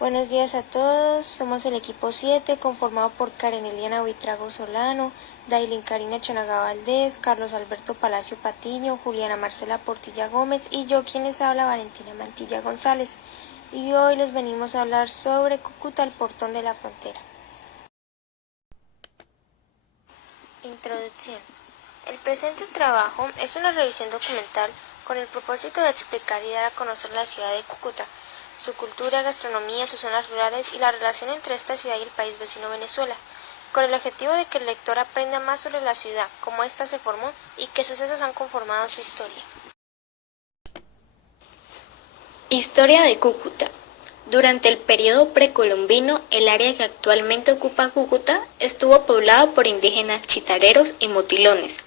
Buenos días a todos, somos el equipo 7 conformado por Karen Eliana Buitrago Solano, Dailin Karina Chanaga Valdés, Carlos Alberto Palacio Patiño, Juliana Marcela Portilla Gómez y yo quien les habla, Valentina Mantilla González. Y hoy les venimos a hablar sobre Cúcuta, el portón de la frontera. Introducción. El presente trabajo es una revisión documental con el propósito de explicar y dar a conocer la ciudad de Cúcuta, su cultura, gastronomía, sus zonas rurales y la relación entre esta ciudad y el país vecino Venezuela, con el objetivo de que el lector aprenda más sobre la ciudad, cómo ésta se formó y qué sucesos han conformado su historia. Historia de Cúcuta. Durante el periodo precolombino, el área que actualmente ocupa Cúcuta estuvo poblado por indígenas chitareros y motilones,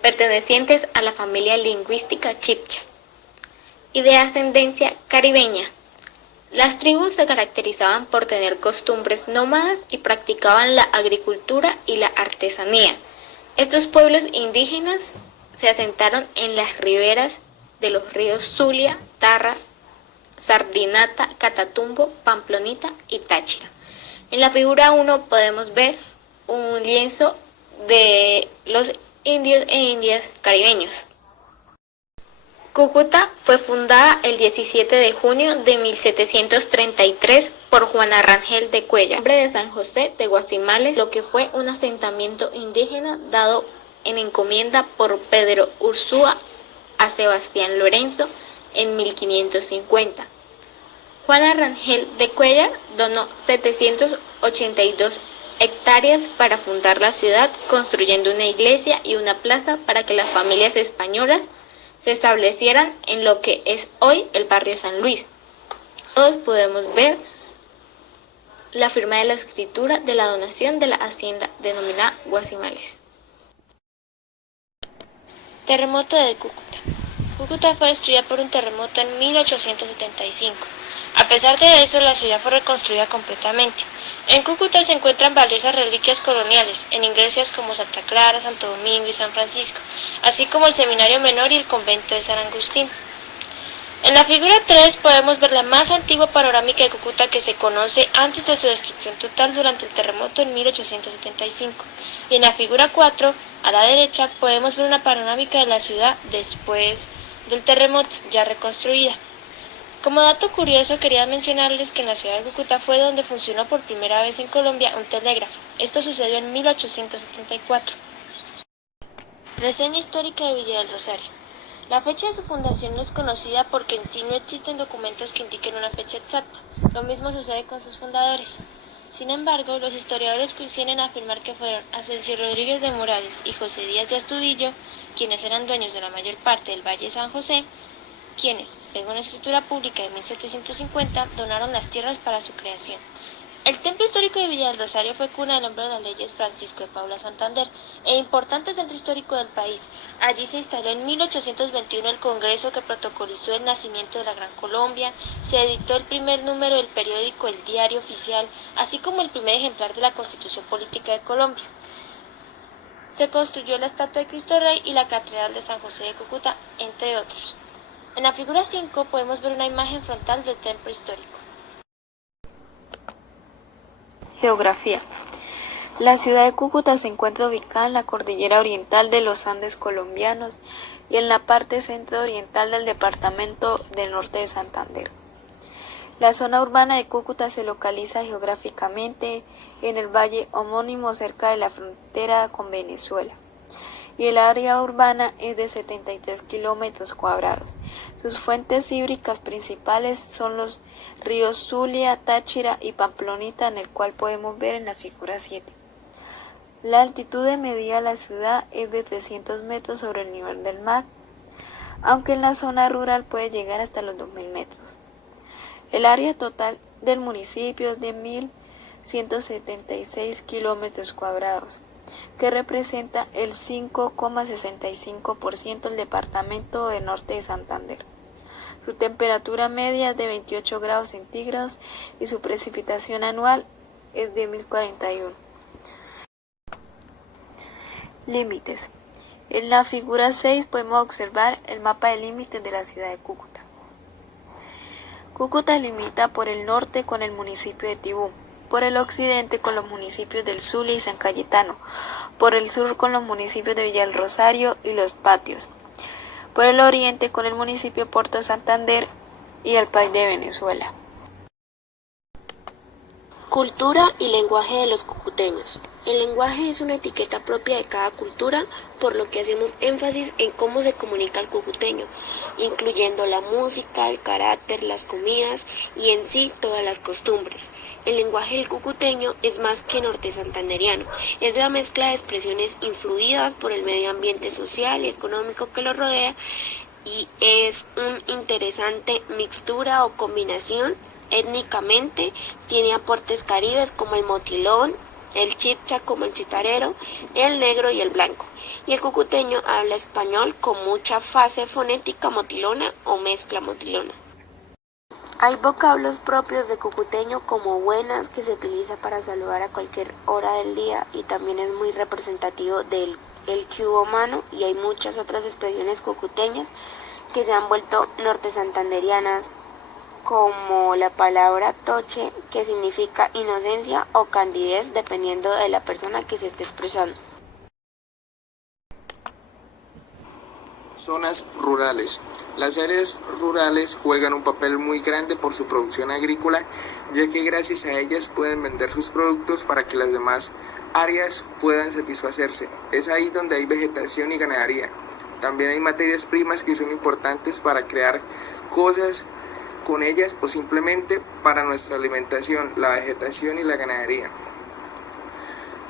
pertenecientes a la familia lingüística chibcha y de ascendencia caribeña. Las tribus se caracterizaban por tener costumbres nómadas y practicaban la agricultura y la artesanía. Estos pueblos indígenas se asentaron en las riberas de los ríos Zulia, Tarra, Sardinata, Catatumbo, Pamplonita y Táchira. En la figura 1 podemos ver un lienzo de los indios e indias caribeños. Cúcuta fue fundada el 17 de junio de 1733 por Juana Rangel de Cuellar, hombre de San José de Guasimales, lo que fue un asentamiento indígena dado en encomienda por Pedro Ursúa a Sebastián Lorenzo en 1550. Juana Rangel de Cuellar donó 782 hectáreas para fundar la ciudad, construyendo una iglesia y una plaza para que las familias españolas se establecieran en lo que es hoy el barrio San Luis. Todos podemos ver la firma de la escritura de la donación de la hacienda denominada Guasimales. Terremoto de Cúcuta. Cúcuta fue destruida por un terremoto en 1875. A pesar de eso, la ciudad fue reconstruida completamente. En Cúcuta se encuentran valiosas reliquias coloniales, en iglesias como Santa Clara, Santo Domingo y San Francisco, así como el Seminario Menor y el Convento de San Agustín. En la figura 3 podemos ver la más antigua panorámica de Cúcuta que se conoce antes de su destrucción total durante el terremoto en 1875. Y en la figura 4, a la derecha, podemos ver una panorámica de la ciudad después del terremoto, ya reconstruida. Como dato curioso, quería mencionarles que en la ciudad de Cúcuta fue donde funcionó por primera vez en Colombia un telégrafo. Esto sucedió en 1874. Reseña histórica de Villa del Rosario. La fecha de su fundación no es conocida porque en sí no existen documentos que indiquen una fecha exacta. Lo mismo sucede con sus fundadores. Sin embargo, los historiadores coinciden en afirmar que fueron Asensio Rodríguez de Morales y José Díaz de Astudillo, quienes eran dueños de la mayor parte del Valle de San José, quienes, según la escritura pública de 1750, donaron las tierras para su creación. El templo histórico de Villa del Rosario fue cuna del hombre de las leyes Francisco de Paula Santander e importante centro histórico del país. Allí se instaló en 1821 el Congreso que protocolizó el nacimiento de la Gran Colombia, se editó el primer número del periódico El Diario Oficial, así como el primer ejemplar de la Constitución Política de Colombia. Se construyó la estatua de Cristo Rey y la Catedral de San José de Cúcuta, entre otros. En la figura 5 podemos ver una imagen frontal del templo histórico. Geografía. La ciudad de Cúcuta se encuentra ubicada en la cordillera oriental de los Andes colombianos y en la parte centro-oriental del departamento del Norte de Santander. La zona urbana de Cúcuta se localiza geográficamente en el valle homónimo cerca de la frontera con Venezuela, y el área urbana es de 73 kilómetros cuadrados. Sus fuentes hídricas principales son los ríos Zulia, Táchira y Pamplonita, en el cual podemos ver en la figura 7. La altitud de medida de la ciudad es de 300 metros sobre el nivel del mar, aunque en la zona rural puede llegar hasta los 2000 metros. El área total del municipio es de 1.176 kilómetros cuadrados, que representa el 5,65% del departamento del Norte de Santander. Su temperatura media es de 28 grados centígrados y su precipitación anual es de 1041. Límites. En la figura 6 podemos observar el mapa de límites de la ciudad de Cúcuta. Cúcuta limita por el norte con el municipio de Tibú, por el occidente con los municipios del Zulia y San Cayetano, por el sur con los municipios de Villa del Rosario y Los Patios, por el oriente con el municipio de Puerto Santander y el país de Venezuela. Cultura y lenguaje de los cucuteños. El lenguaje es una etiqueta propia de cada cultura, por lo que hacemos énfasis en cómo se comunica el cucuteño, incluyendo la música, el carácter, las comidas y en sí todas las costumbres. El lenguaje del cucuteño es más que norte santanderiano, es la mezcla de expresiones influidas por el medio ambiente social y económico que lo rodea y es una interesante mixtura o combinación. Étnicamente tiene aportes caribes como el motilón, el chipcha como el chitarero, el negro y el blanco. Y el cucuteño habla español con mucha fase fonética motilona o mezcla motilona. Hay vocablos propios de cucuteño como buenas, que se utiliza para saludar a cualquier hora del día y también es muy representativo del cubo humano, y hay muchas otras expresiones cucuteñas que se han vuelto norte santanderianas, como la palabra toche, que significa inocencia o candidez dependiendo de la persona que se esté expresando. Zonas rurales. Las áreas rurales juegan un papel muy grande por su producción agrícola, ya que gracias a ellas pueden vender sus productos para que las demás áreas puedan satisfacerse. Es ahí donde hay vegetación y ganadería. También hay materias primas que son importantes para crear cosas con ellas o simplemente para nuestra alimentación, la vegetación y la ganadería.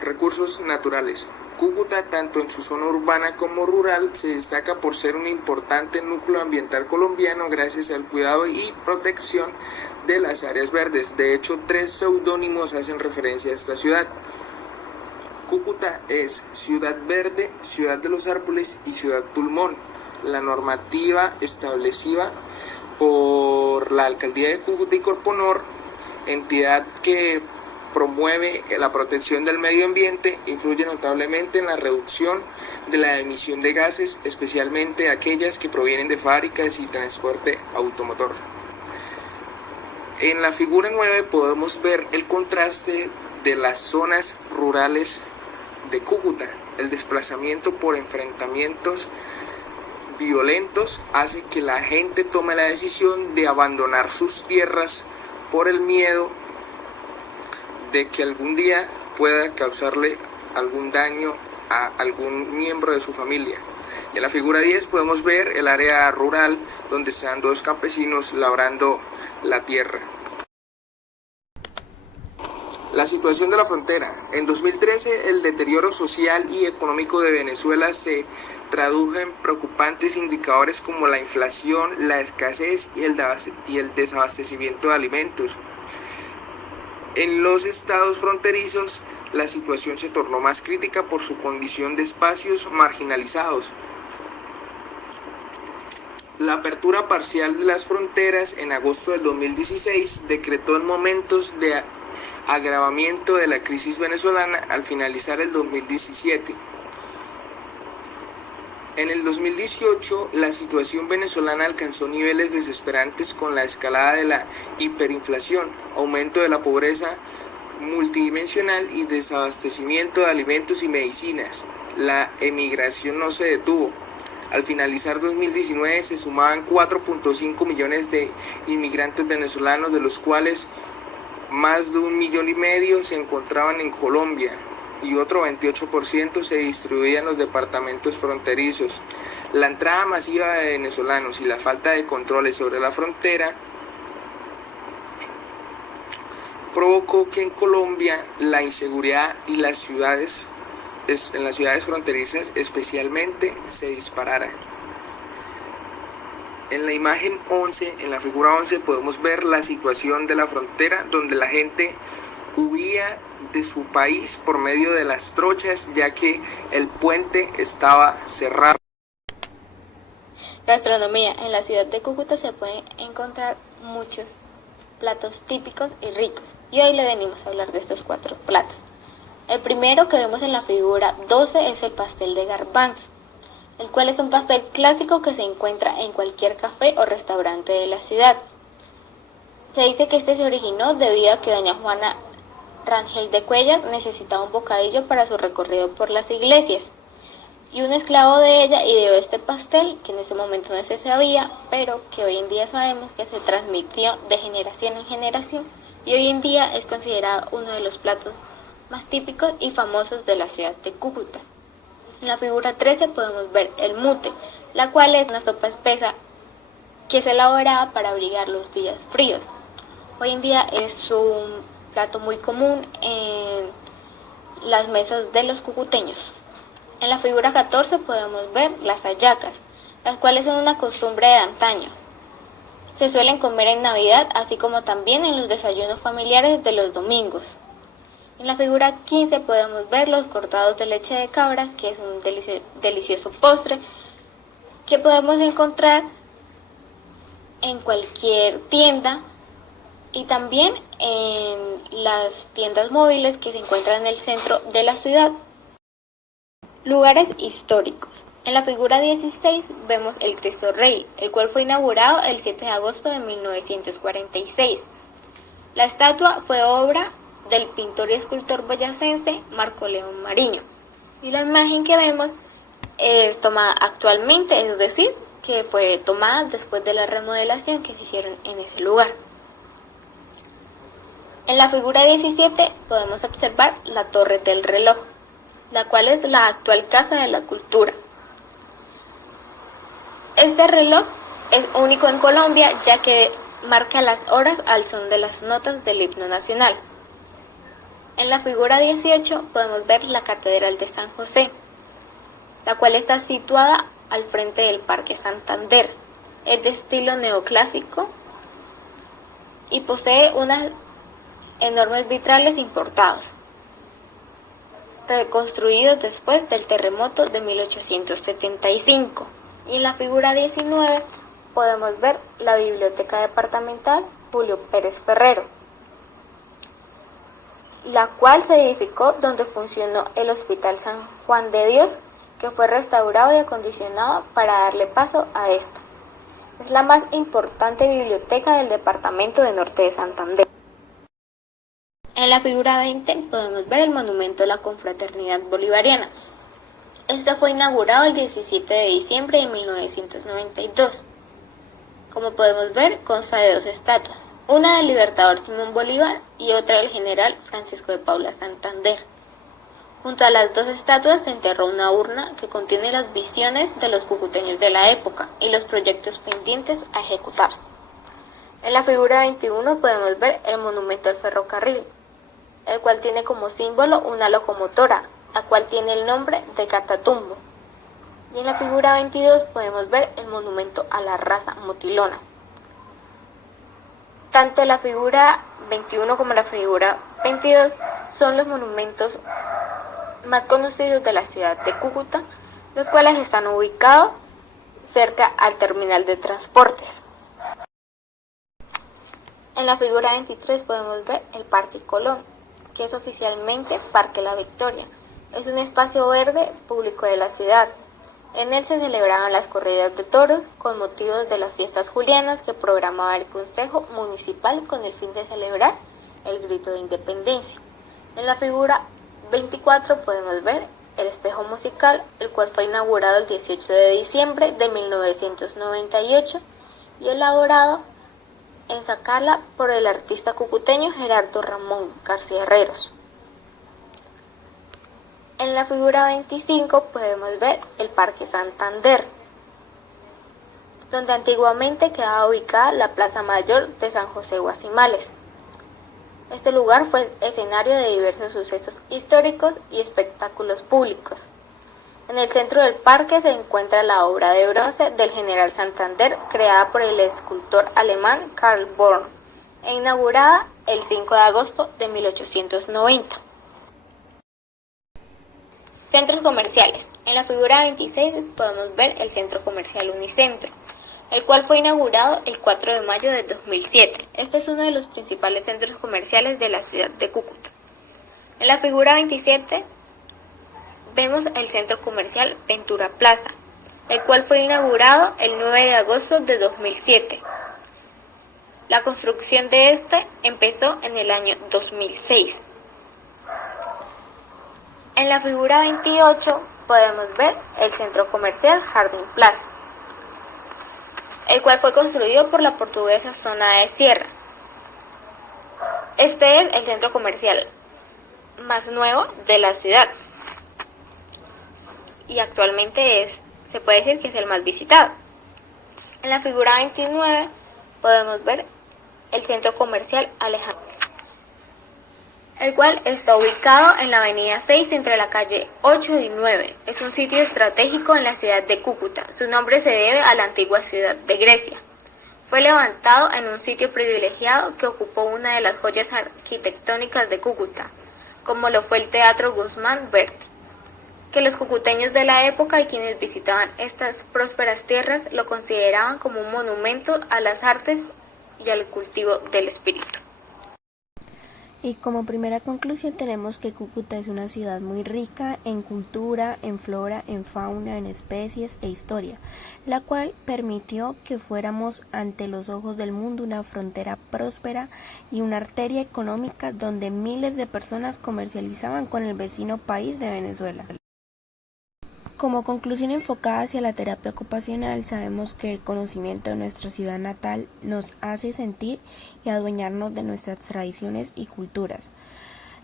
Recursos naturales. Cúcuta, tanto en su zona urbana como rural, se destaca por ser un importante núcleo ambiental colombiano gracias al cuidado y protección de las áreas verdes. De hecho, 3 seudónimos hacen referencia a esta ciudad. Cúcuta es ciudad verde, ciudad de los árboles y ciudad pulmón. La normativa establecida por la Alcaldía de Cúcuta y Corponor, entidad que promueve la protección del medio ambiente, influye notablemente en la reducción de la emisión de gases, especialmente aquellas que provienen de fábricas y transporte automotor. En la figura 9 podemos ver el contraste de las zonas rurales de Cúcuta. El desplazamiento por enfrentamientos violentos hace que la gente tome la decisión de abandonar sus tierras por el miedo de que algún día pueda causarle algún daño a algún miembro de su familia. Y en la figura 10 podemos ver el área rural donde están 2 campesinos labrando la tierra. La situación de la frontera. En 2013, el deterioro social y económico de Venezuela se tradujo en preocupantes indicadores como la inflación, la escasez y el desabastecimiento de alimentos. En los estados fronterizos, la situación se tornó más crítica por su condición de espacios marginalizados. La apertura parcial de las fronteras en agosto del 2016 decretó en momentos de agravamiento de la crisis venezolana al finalizar el 2017. En el 2018, la situación venezolana alcanzó niveles desesperantes con la escalada de la hiperinflación, aumento de la pobreza multidimensional y desabastecimiento de alimentos y medicinas. La emigración no se detuvo. Al finalizar 2019 se sumaban 4.5 millones de inmigrantes venezolanos, de los cuales más de 1,5 millones se encontraban en Colombia y otro 28% se distribuía en los departamentos fronterizos. La entrada masiva de venezolanos y la falta de controles sobre la frontera provocó que en Colombia la inseguridad y en las ciudades fronterizas especialmente se disparara. En la imagen 11, en la figura 11, podemos ver la situación de la frontera, donde la gente huía de su país por medio de las trochas, ya que el puente estaba cerrado. Gastronomía. En la ciudad de Cúcuta se pueden encontrar muchos platos típicos y ricos, y hoy le venimos a hablar de estos 4 platos. El primero que vemos en la figura 12 es el pastel de garbanzo, el cual es un pastel clásico que se encuentra en cualquier café o restaurante de la ciudad. Se dice que este se originó debido a que doña Juana Rangel de Cuellar necesitaba un bocadillo para su recorrido por las iglesias. Y un esclavo de ella ideó este pastel, que en ese momento no se sabía, pero que hoy en día sabemos que se transmitió de generación en generación y hoy en día es considerado uno de los platos más típicos y famosos de la ciudad de Cúcuta. En la figura 13 podemos ver el mute, la cual es una sopa espesa que se elaboraba para abrigar los días fríos. Hoy en día es un plato muy común en las mesas de los cucuteños. En la figura 14 podemos ver las hallacas, las cuales son una costumbre de antaño. Se suelen comer en Navidad, así como también en los desayunos familiares de los domingos. En la figura 15 podemos ver los cortados de leche de cabra, que es un delicioso postre que podemos encontrar en cualquier tienda y también en las tiendas móviles que se encuentran en el centro de la ciudad. Lugares históricos. En la figura 16 vemos el Cristo Rey, el cual fue inaugurado el 7 de agosto de 1946. La estatua fue obra del pintor y escultor boyacense Marco León Mariño. Y la imagen que vemos es tomada actualmente, es decir, que fue tomada después de la remodelación que se hicieron en ese lugar. En la figura 17 podemos observar la Torre del Reloj, la cual es la actual Casa de la Cultura. Este reloj es único en Colombia, ya que marca las horas al son de las notas del himno nacional. En la figura 18 podemos ver la Catedral de San José, la cual está situada al frente del Parque Santander. Es de estilo neoclásico y posee unas enormes vitrales importados, reconstruidos después del terremoto de 1875. Y en la figura 19 podemos ver la Biblioteca Departamental Julio Pérez Ferrero, la cual se edificó donde funcionó el Hospital San Juan de Dios, que fue restaurado y acondicionado para darle paso a esta. Es la más importante biblioteca del departamento de Norte de Santander. En la figura 20 podemos ver el monumento a la Confraternidad Bolivariana. Este fue inaugurado el 17 de diciembre de 1992. Como podemos ver, consta de dos estatuas, una del libertador Simón Bolívar y otra del general Francisco de Paula Santander. Junto a las dos estatuas se enterró una urna que contiene las visiones de los cucuteños de la época y los proyectos pendientes a ejecutarse. En la figura 21 podemos ver el monumento al ferrocarril, el cual tiene como símbolo una locomotora, la cual tiene el nombre de Catatumbo. Y en la figura 22 podemos ver el monumento a la raza motilona. Tanto la figura 21 como la figura 22 son los monumentos más conocidos de la ciudad de Cúcuta, los cuales están ubicados cerca al terminal de transportes. En la figura 23 podemos ver el Parque Colón, que es oficialmente Parque La Victoria. Es un espacio verde público de la ciudad. En él se celebraban las corridas de toros con motivo de las fiestas julianas que programaba el Consejo Municipal con el fin de celebrar el grito de independencia. En la figura 24 podemos ver el espejo musical, el cual fue inaugurado el 18 de diciembre de 1998 y elaborado en Zacala por el artista cucuteño Gerardo Ramón García Herreros. En la figura 25 podemos ver el Parque Santander, donde antiguamente quedaba ubicada la Plaza Mayor de San José Guasimales. Este lugar fue escenario de diversos sucesos históricos y espectáculos públicos. En el centro del parque se encuentra la obra de bronce del general Santander, creada por el escultor alemán Karl Born e inaugurada el 5 de agosto de 1890. Centros comerciales. En la figura 26 podemos ver el Centro Comercial Unicentro, el cual fue inaugurado el 4 de mayo de 2007. Este es uno de los principales centros comerciales de la ciudad de Cúcuta. En la figura 27 vemos el Centro Comercial Ventura Plaza, el cual fue inaugurado el 9 de agosto de 2007. La construcción de este empezó en el año 2006. En la figura 28 podemos ver el centro comercial Jardín Plaza, el cual fue construido por la portuguesa Zona de Sierra. Este es el centro comercial más nuevo de la ciudad y actualmente se puede decir que es el más visitado. En la figura 29 podemos ver el centro comercial Alejandro, el cual está ubicado en la avenida 6 entre la calle 8 y 9. Es un sitio estratégico en la ciudad de Cúcuta. Su nombre se debe a la antigua ciudad de Grecia. Fue levantado en un sitio privilegiado que ocupó una de las joyas arquitectónicas de Cúcuta, como lo fue el Teatro Guzmán Bert, que los cucuteños de la época y quienes visitaban estas prósperas tierras lo consideraban como un monumento a las artes y al cultivo del espíritu. Y como primera conclusión tenemos que Cúcuta es una ciudad muy rica en cultura, en flora, en fauna, en especies e historia, la cual permitió que fuéramos ante los ojos del mundo una frontera próspera y una arteria económica donde miles de personas comercializaban con el vecino país de Venezuela. Como conclusión enfocada hacia la terapia ocupacional, sabemos que el conocimiento de nuestra ciudad natal nos hace sentir y adueñarnos de nuestras tradiciones y culturas,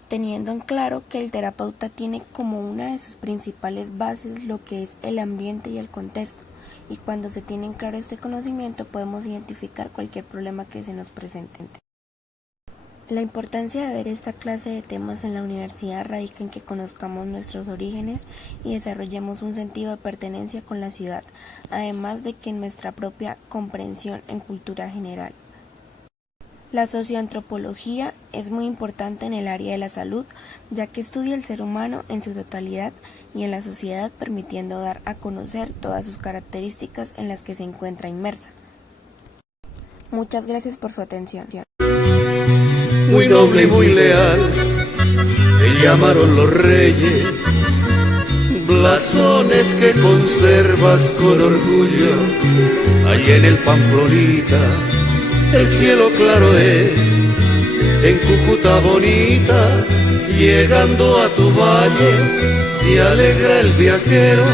teniendo en claro que el terapeuta tiene como una de sus principales bases lo que es el ambiente y el contexto, y cuando se tiene en claro este conocimiento podemos identificar cualquier problema que se nos presente. La importancia de ver esta clase de temas en la universidad radica en que conozcamos nuestros orígenes y desarrollemos un sentido de pertenencia con la ciudad, además de que nuestra propia comprensión en cultura general. La socioantropología es muy importante en el área de la salud, ya que estudia el ser humano en su totalidad y en la sociedad, permitiendo dar a conocer todas sus características en las que se encuentra inmersa. Muchas gracias por su atención. Muy noble y muy leal, te llamaron los reyes, blasones que conservas con orgullo. Allí en el Pamplonita, el cielo claro es, en Cúcuta bonita, llegando a tu valle, se alegra el viajero,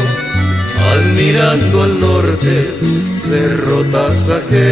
admirando al norte, Cerro Tasajero.